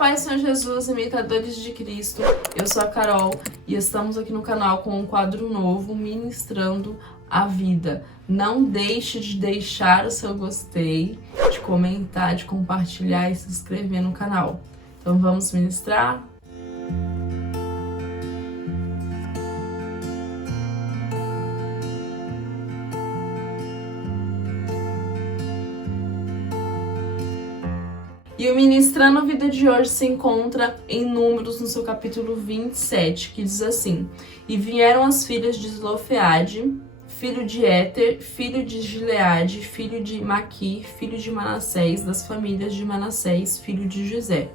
paz, Senhor Jesus, imitadores de Cristo. Eu sou a Carol e estamos aqui no canal com um quadro novo, Ministrando a Vida. Não deixe de deixar o seu gostei, de comentar, de compartilhar e se inscrever no canal. Então vamos ministrar? E o Ministrando a Vida de hoje se encontra em Números, no seu capítulo 27, que diz assim: E vieram as filhas de Zelofeade, filho de Éter, filho de Gileade, filho de Maquir, filho de Manassés, das famílias de Manassés, filho de José.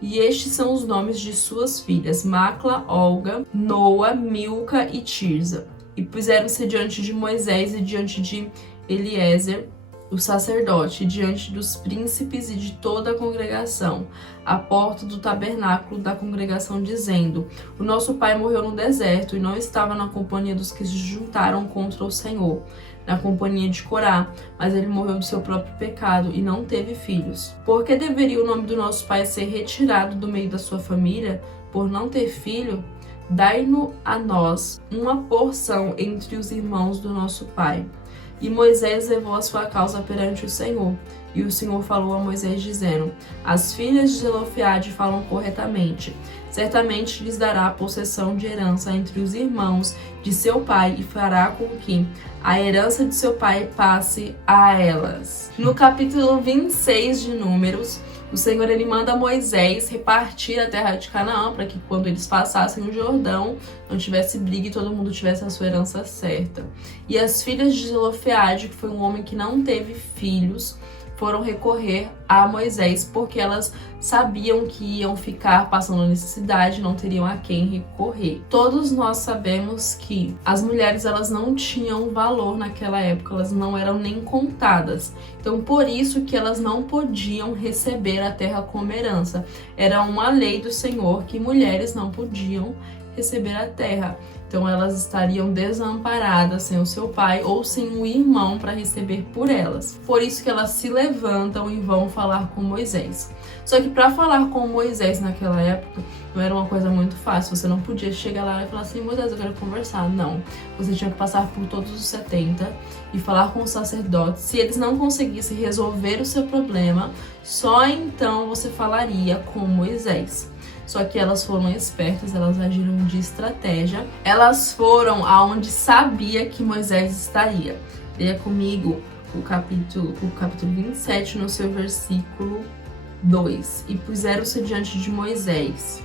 E estes são os nomes de suas filhas: Macla, Olga, Noa, Milca e Tirza. E puseram-se diante de Moisés e diante de Eliezer, o sacerdote, diante dos príncipes e de toda a congregação, à porta do tabernáculo da congregação, dizendo: O nosso pai morreu no deserto e não estava na companhia dos que se juntaram contra o Senhor, na companhia de Corá, mas ele morreu do seu próprio pecado e não teve filhos. Por que deveria o nome do nosso pai ser retirado do meio da sua família, por não ter filho? Dai-no a nós uma porção entre os irmãos do nosso pai. E Moisés levou a sua causa perante o Senhor. E o Senhor falou a Moisés, dizendo: As filhas de Zelofeade falam corretamente. Certamente lhes dará a possessão de herança entre os irmãos de seu pai, e fará com que a herança de seu pai passe a elas. No capítulo 26 de Números, o Senhor ele manda Moisés repartir a terra de Canaã, para que quando eles passassem o Jordão, não tivesse briga e todo mundo tivesse a sua herança certa. E as filhas de Zelofeade, que foi um homem que não teve filhos, foram recorrer a Moisés, porque elas sabiam que iam ficar passando necessidade, não teriam a quem recorrer. Todos nós sabemos que as mulheres elas não tinham valor naquela época, elas não eram nem contadas. Então por isso que elas não podiam receber a terra como herança. Era uma lei do Senhor que mulheres não podiam receber a terra. Então elas estariam desamparadas sem o seu pai ou sem um irmão para receber por elas. Por isso que elas se levantam e vão falar com Moisés. Só que para falar com Moisés naquela época não era uma coisa muito fácil. Você não podia chegar lá e falar assim: Moisés, eu quero conversar. Não. Você tinha que passar por todos os 70 e falar com os sacerdotes. Se eles não conseguissem resolver o seu problema, só então você falaria com Moisés. Só que elas foram espertas, elas agiram de estratégia. Elas foram aonde sabia que Moisés estaria. Leia comigo o capítulo 27, no seu versículo 2. E puseram-se diante de Moisés,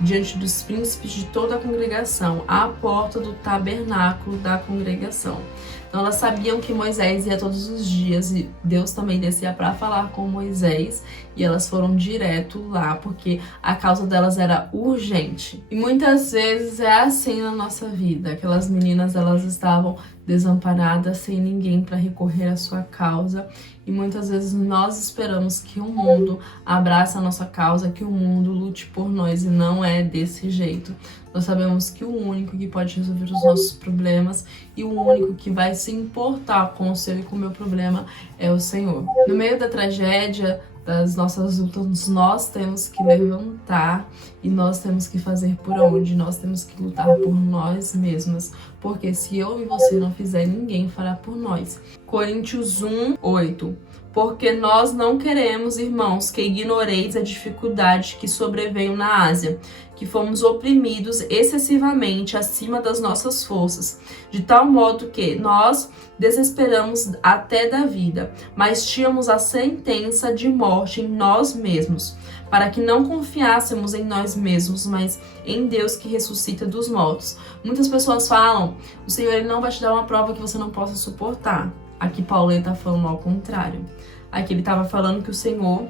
diante dos príncipes de toda a congregação, à porta do tabernáculo da congregação. Então elas sabiam que Moisés ia todos os dias e Deus também descia para falar com Moisés, e elas foram direto lá porque a causa delas era urgente. E muitas vezes é assim na nossa vida. Aquelas meninas, elas estavam desamparadas, sem ninguém para recorrer à sua causa, e muitas vezes nós esperamos que o mundo abrace a nossa causa, que o mundo lute por nós, e não é desse jeito. Nós sabemos que o único que pode resolver os nossos problemas e o único que vai se importar com o seu e com o meu problema é o Senhor. No meio da tragédia, das nossas lutas, nós temos que levantar e nós temos que fazer por onde? Nós temos que lutar por nós mesmas, porque se eu e você não fizer, ninguém fará por nós. Coríntios 1:8. Porque nós não queremos, irmãos, que ignoreis a dificuldade que sobreveio na Ásia, que fomos oprimidos excessivamente acima das nossas forças, de tal modo que nós desesperamos até da vida, mas tínhamos a sentença de morte em nós mesmos, para que não confiássemos em nós mesmos, mas em Deus que ressuscita dos mortos. Muitas pessoas falam: o Senhor ele não vai te dar uma prova que você não possa suportar. Aqui Paulo está falando ao contrário. Aqui ele estava falando que o Senhor,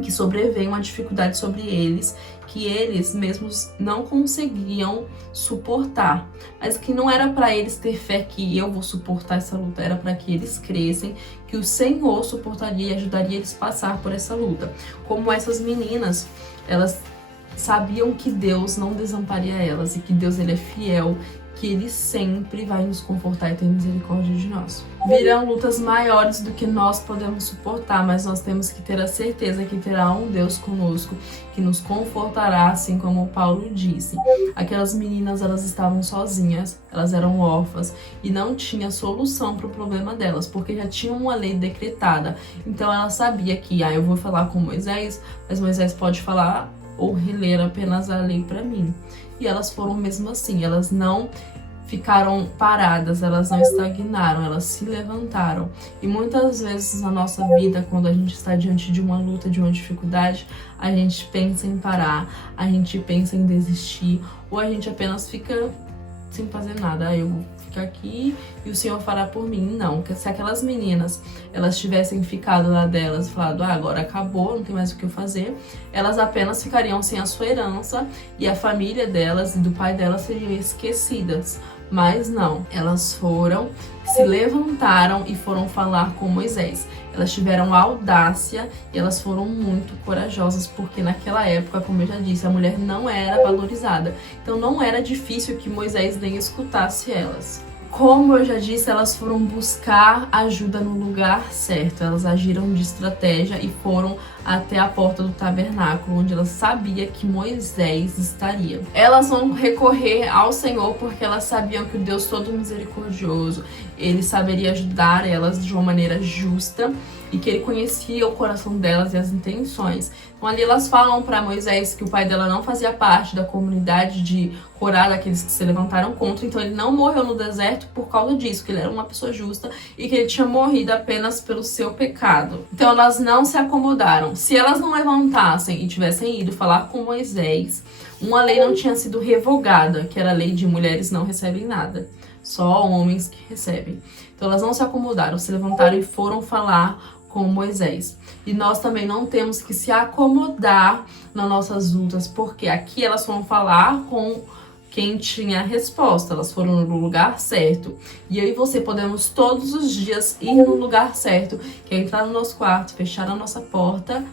que sobreveio uma dificuldade sobre eles, que eles mesmos não conseguiam suportar, mas que não era para eles ter fé que eu vou suportar essa luta, era para que eles crescem que o Senhor suportaria e ajudaria eles a passar por essa luta. Como essas meninas, elas sabiam que Deus não desamparia elas e que Deus ele é fiel, que Ele sempre vai nos confortar e ter misericórdia de nós. Virão lutas maiores do que nós podemos suportar, mas nós temos que ter a certeza que terá um Deus conosco, que nos confortará, assim como Paulo disse. Aquelas meninas, elas estavam sozinhas, elas eram órfãs e não tinha solução para o problema delas, porque já tinha uma lei decretada. Então ela sabia que, eu vou falar com Moisés, mas Moisés pode falar ou reler apenas a lei para mim. E elas foram mesmo assim, elas não ficaram paradas, elas não estagnaram, elas se levantaram. E muitas vezes na nossa vida, quando a gente está diante de uma luta, de uma dificuldade, a gente pensa em parar, a gente pensa em desistir, ou a gente apenas fica sem fazer nada. Eu vou ficar aqui e o Senhor fará por mim. Não, se aquelas meninas, elas tivessem ficado lá delas e falado, agora acabou, não tem mais o que eu fazer, elas apenas ficariam sem a sua herança e a família delas e do pai delas seriam esquecidas. Mas não, elas foram, se levantaram e foram falar com Moisés. Elas tiveram audácia e elas foram muito corajosas, porque naquela época, como eu já disse, a mulher não era valorizada. Então não era difícil que Moisés nem escutasse elas. Como eu já disse, elas foram buscar ajuda no lugar certo. Elas agiram de estratégia e foram até a porta do tabernáculo, onde elas sabiam que Moisés estaria. Elas vão recorrer ao Senhor porque elas sabiam que o Deus todo misericordioso, Ele saberia ajudar elas de uma maneira justa e que Ele conhecia o coração delas e as intenções. Então ali elas falam para Moisés que o pai dela não fazia parte da comunidade de Corá, daqueles que se levantaram contra, então ele não morreu no deserto por causa disso, que ele era uma pessoa justa e que ele tinha morrido apenas pelo seu pecado. Então elas não se acomodaram. Se elas não levantassem e tivessem ido falar com Moisés, uma lei não tinha sido revogada, que era a lei de mulheres não recebem nada, só homens que recebem. Então elas não se acomodaram, se levantaram e foram falar com Moisés. E nós também não temos que se acomodar nas nossas lutas, porque aqui elas foram falar com quem tinha a resposta, elas foram no lugar certo. E eu e você podemos todos os dias ir no lugar certo, que é entrar no nosso quarto, fechar a nossa porta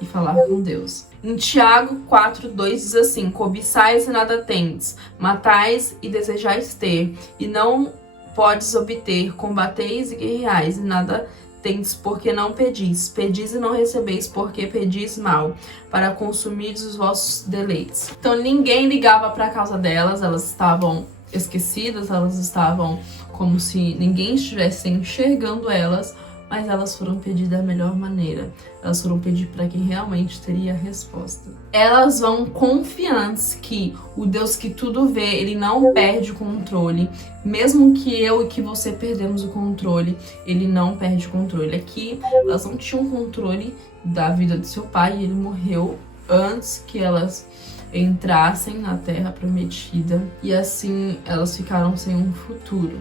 e falar com Deus. Em Tiago 4:2 diz assim: cobiçais e nada tendes, matais e desejais ter, e não podes obter, combateis e guerreais e nada tendes, porque não pedis. Pedis e não recebeis, porque pedis mal, para consumir os vossos deleites. Então ninguém ligava para a causa delas, elas estavam esquecidas, elas estavam como se ninguém estivesse enxergando elas, mas elas foram pedir da melhor maneira. Elas foram pedir para quem realmente teria a resposta. Elas vão confiantes que o Deus que tudo vê, Ele não perde o controle. Mesmo que eu e que você perdemos o controle, Ele não perde o controle. Aqui, elas não tinham controle da vida do seu pai e ele morreu antes que elas entrassem na Terra Prometida. E assim, elas ficaram sem um futuro.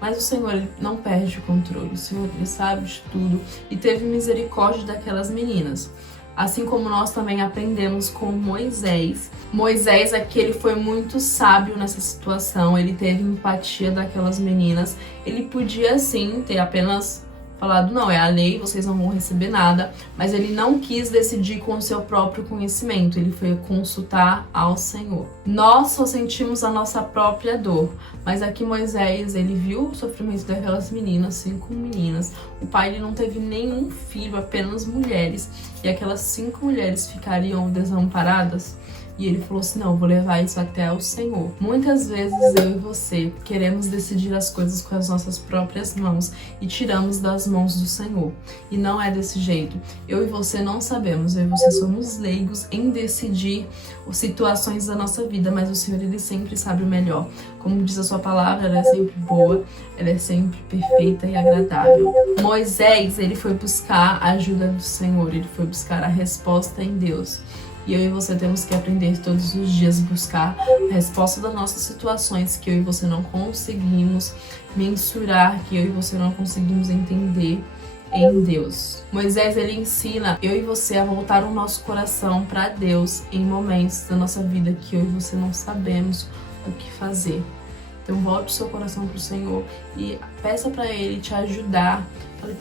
Mas o Senhor, Ele não perde o controle. O Senhor, Ele sabe de tudo e teve misericórdia daquelas meninas. Assim como nós também aprendemos com Moisés. Moisés aqui, ele foi muito sábio nessa situação. Ele teve empatia daquelas meninas. Ele podia sim ter apenas falado, não, é a lei, vocês não vão receber nada, mas ele não quis decidir com o seu próprio conhecimento, ele foi consultar ao Senhor. Nós só sentimos a nossa própria dor, mas aqui Moisés, ele viu o sofrimento daquelas meninas, 5 meninas, o pai ele não teve nenhum filho, apenas mulheres, e aquelas 5 mulheres ficariam desamparadas. E ele falou assim, não, vou levar isso até o Senhor. Muitas vezes eu e você queremos decidir as coisas com as nossas próprias mãos e tiramos das mãos do Senhor. E não é desse jeito. Eu e você não sabemos, eu e você somos leigos em decidir situações da nossa vida, mas o Senhor, Ele sempre sabe o melhor. Como diz a sua palavra, ela é sempre boa, ela é sempre perfeita e agradável. Moisés, ele foi buscar a ajuda do Senhor, ele foi buscar a resposta em Deus. E eu e você temos que aprender todos os dias buscar a resposta das nossas situações que eu e você não conseguimos mensurar, que eu e você não conseguimos entender em Deus. Moisés, ele ensina eu e você a voltar o nosso coração para Deus em momentos da nossa vida que eu e você não sabemos o que fazer. Então volte o seu coração para o Senhor e peça para Ele te ajudar,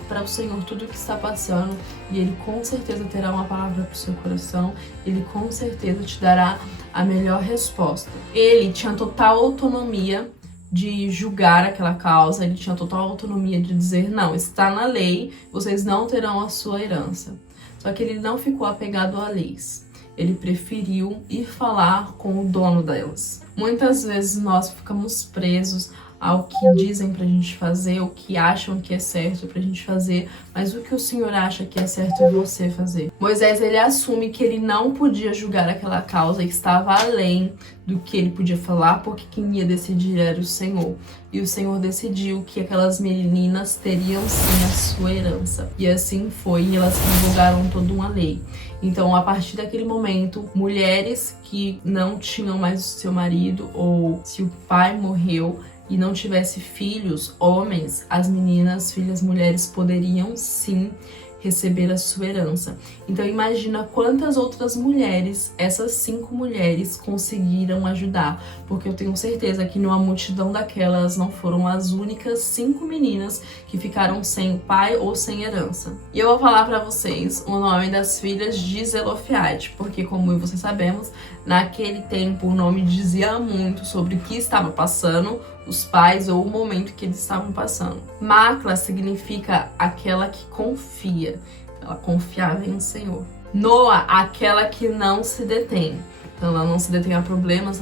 para o Senhor tudo o que está passando, e Ele com certeza terá uma palavra para o seu coração, Ele com certeza te dará a melhor resposta. Ele tinha total autonomia de julgar aquela causa, ele tinha total autonomia de dizer, não, está na lei, vocês não terão a sua herança. Só que ele não ficou apegado a leis. Ele preferiu ir falar com o dono delas. Muitas vezes nós ficamos presos ao que dizem pra gente fazer, o que acham que é certo pra gente fazer, mas o que o Senhor acha que é certo você fazer. Moisés, ele assume que ele não podia julgar aquela causa, que estava além do que ele podia falar, porque quem ia decidir era o Senhor. E o Senhor decidiu que aquelas meninas teriam sim a sua herança. E assim foi, e elas divulgaram toda uma lei. Então, a partir daquele momento, mulheres que não tinham mais o seu marido, ou se o pai morreu, e não tivesse filhos, homens, as meninas, filhas mulheres poderiam sim receber a sua herança. Então imagina quantas outras mulheres, essas 5 mulheres conseguiram ajudar, porque eu tenho certeza que numa multidão daquelas não foram as únicas 5 meninas que ficaram sem pai ou sem herança. E eu vou falar pra vocês o nome das filhas de Zelofehade, porque como eu e vocês sabemos, naquele tempo o nome dizia muito sobre o que estava passando os pais ou o momento que eles estavam passando. Macla significa aquela que confia. Ela confiava em o Senhor. Noa, aquela que não se detém. Então ela não se detém a problemas,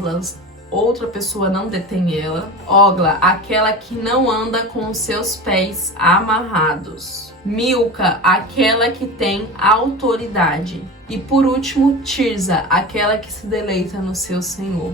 outra pessoa não detém ela. Ogla, aquela que não anda com os seus pés amarrados. Milca, aquela que tem autoridade. E por último, Tirza, aquela que se deleita no seu Senhor,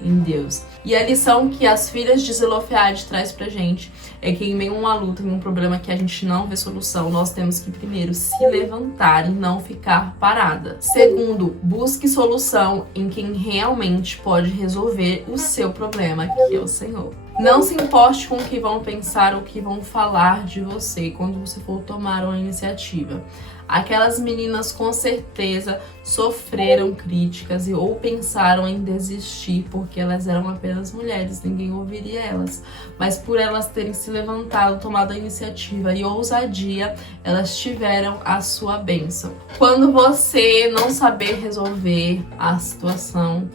em Deus. E a lição que as filhas de Zelofehade traz pra gente é que em meio a uma luta, em um problema que a gente não vê solução, nós temos que primeiro se levantar e não ficar parada. Segundo, busque solução em quem realmente pode resolver o seu problema, que é o Senhor. Não se importe com o que vão pensar ou o que vão falar de você quando você for tomar uma iniciativa. Aquelas meninas com certeza sofreram críticas ou pensaram em desistir porque elas eram apenas mulheres, ninguém ouviria elas. Mas por elas terem se levantado, tomado a iniciativa e ousadia, elas tiveram a sua bênção. Quando você não saber resolver a situação,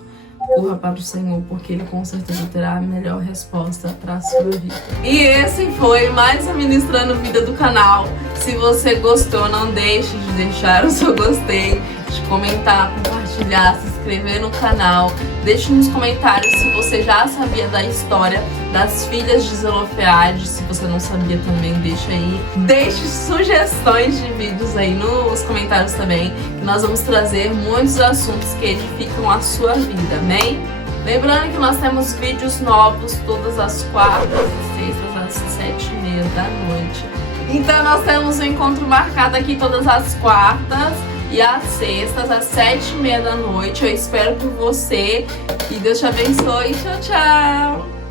corra para o Senhor, porque Ele com certeza terá a melhor resposta para a sua vida. E esse foi mais um Ministrando Vida do canal. Se você gostou, não deixe de deixar o seu gostei, de comentar, compartilhar, se inscrever no canal. Deixe nos comentários se você já sabia da história das filhas de Zelofehade. Se você não sabia também, deixa aí. Deixe sugestões de vídeos aí nos comentários também, que nós vamos trazer muitos assuntos que edificam a sua vida, amém? Lembrando que nós temos vídeos novos todas as quartas e sextas às 7h30 da noite. Então nós temos um encontro marcado aqui todas as quartas e às sextas às 7h30 da noite. Eu espero por você. Que Deus te abençoe. Tchau, tchau!